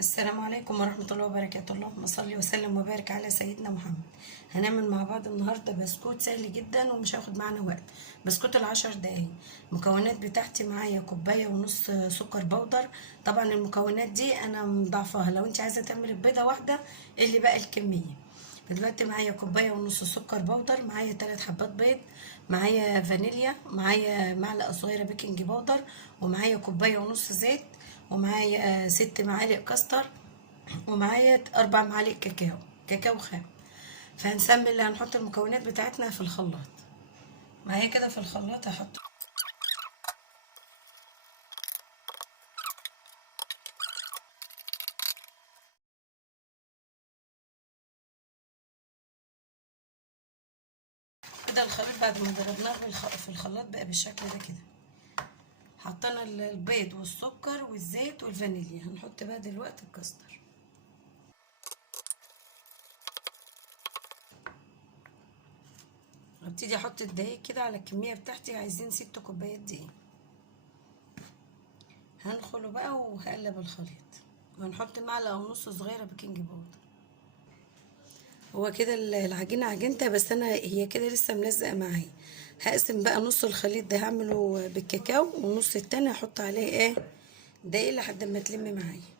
السلام عليكم ورحمة الله وبركاته. اللهم صل وسلم وبارك على سيدنا محمد. هنعمل مع بعض النهاردة بسكوت سهل جدا ومش هياخد معانا وقت. بسكوت ال10 دقايق. المكونات بتاعتي معايا كوباية ونص سكر بودر. طبعا المكونات دي انا مضاعفاها، لو انت عايزة تعملي بيضة واحدة اللي بقى الكمية. دلوقتي معايا كوباية ونص سكر بودر، معايا 3 حبات بيض، معايا فانيليا، معايا معلقة صغيرة بيكنج بودر، ومعايا كوباية ونص زيت، ومعايا 6 معالق كاستر، ومعايا 4 معالق كاكاو خام. فهنسمي اللي هنحط المكونات بتاعتنا في الخلاط. معايا كده في الخلاط هحط كده الخليط بعد ما ضربناه في الخلاط بقى بالشكل ده كده. حطينا البيض والسكر والزيت والفانيليا، هنحط بقى دلوقتي الكاستر. هبتدي احط الدقيق كده على الكميه بتاعتي، عايزين 6 كوبايات دقيق. هنخله بقى وهقلب الخليط، وهنحط معلقه ونص صغيره بيكنج باودر. هو كده العجينه عجنتها، بس انا هي كده لسه ملزقه معايا. هقسم بقى نص الخليط ده هعمله بالكاكاو، والنص التاني هحط عليه دقيق لحد ما تلم معايا.